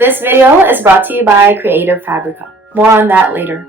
This video is brought to you by Creative Fabrica. More on that later.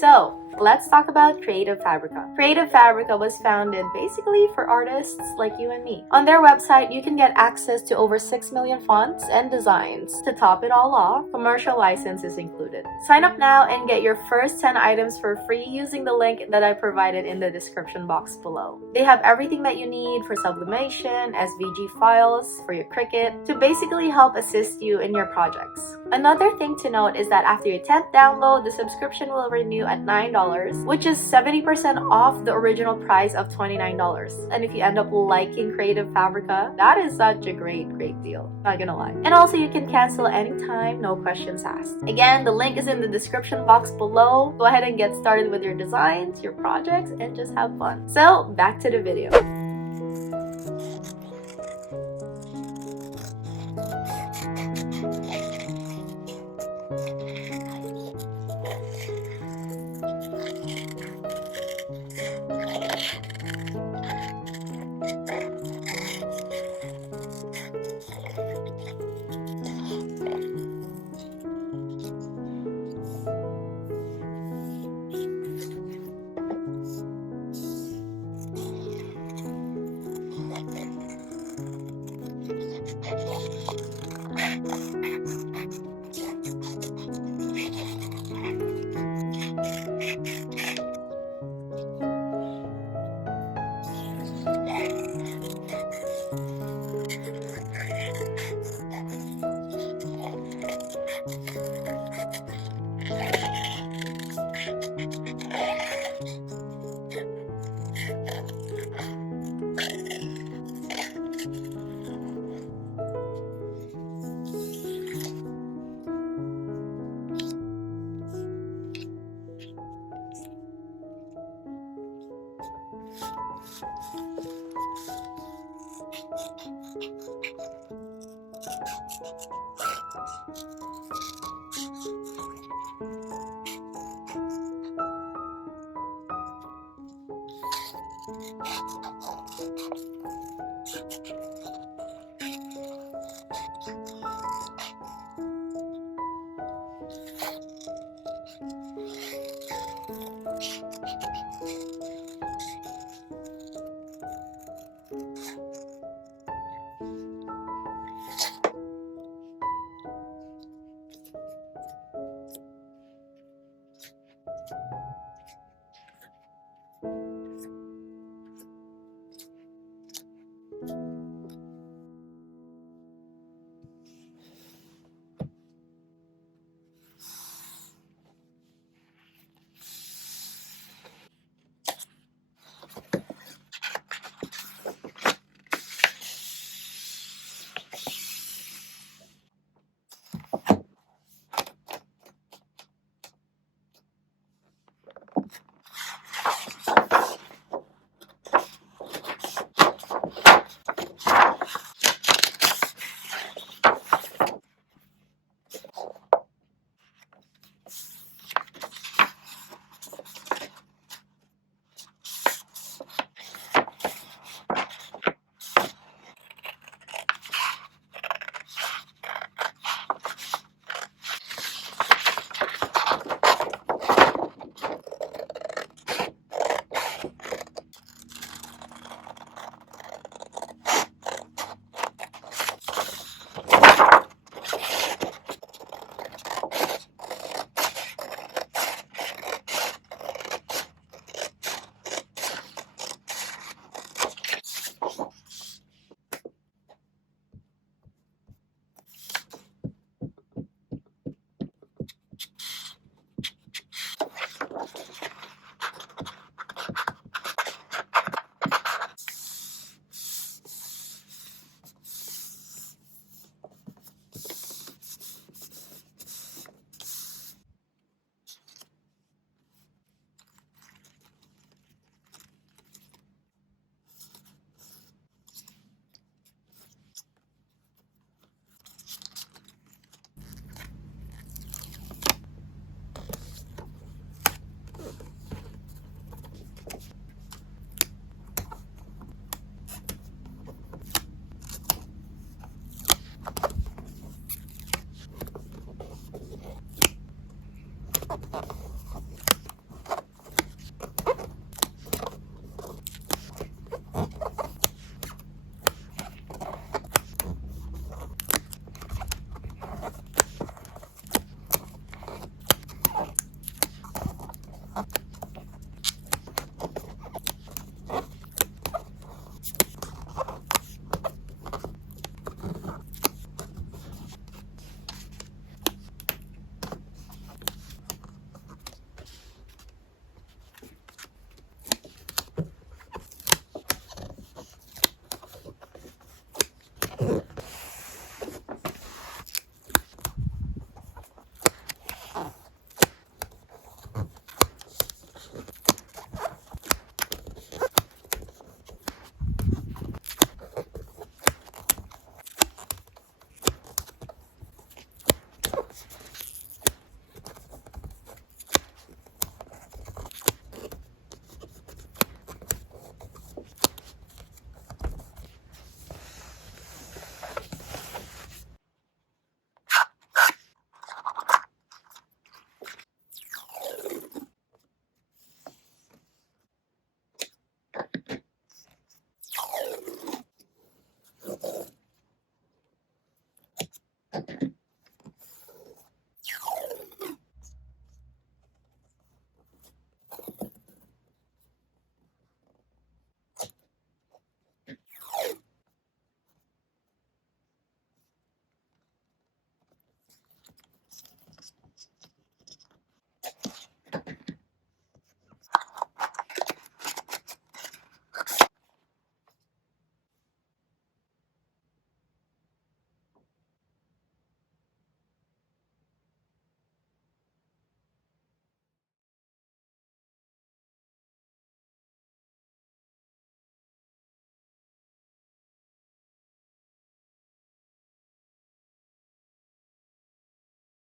So, let's talk about Creative Fabrica. Creative Fabrica was founded basically for artists like you and me. On their website, you can get access to over 6 million fonts and designs. To top it all off, commercial license is included. Sign up now and get your first 10 items for free using the link that I provided in the description box below. They have everything that you need for sublimation, SVG files, for your Cricut, to basically help assist you in your projects. Another thing to note is that after your 10th download, the subscription will renew at $9, which is 70% off the original price of $29. And if you end up liking Creative Fabrica, that is such a great deal. Not gonna lie. And also you can cancel anytime, no questions asked. Again, the link is in the description box below. Go ahead and get started with your designs, your projects, and just have fun. So, back to the video.